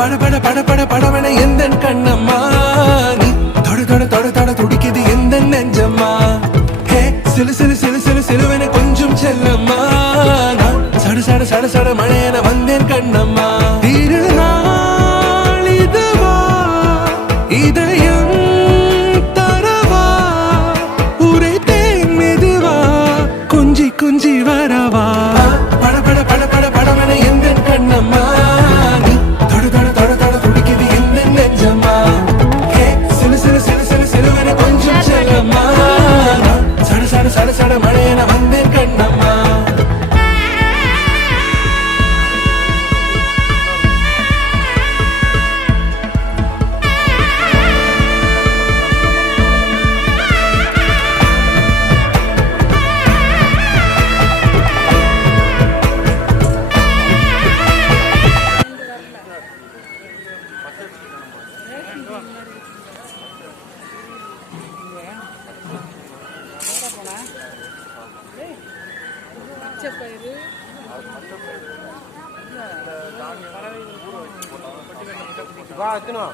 பட பட பட பட படவன எந்த கண்ணம்மா நீ தொட தொட தொட தொட துடிக்குது எந்த நெஞ்சம்மா ஹே சிலு சிலு சிலு சிலு சிலுவன கொஞ்சம் செல்லம்மா நான் சட சட சட சட மழையன வந்தேன் கண்ணம்மா திருநாள் இதுவா இதயம் தரவா உரைத்தேன் மெதுவா கொஞ்சி கொஞ்சி வரவா பட பட பட பட படவன எந்த கண்ணம்மா நீ தொட தொட தொட தொட துடிக்குது எந்த நெஞ்சம்மா ஹே சிலு சிலு சிலு சிலு சிலுவன கொஞ்சம் செல்லம்மா நான் சட சட சட சட மழையன வந்தேன் கண்ணம்மா வா எத்தனை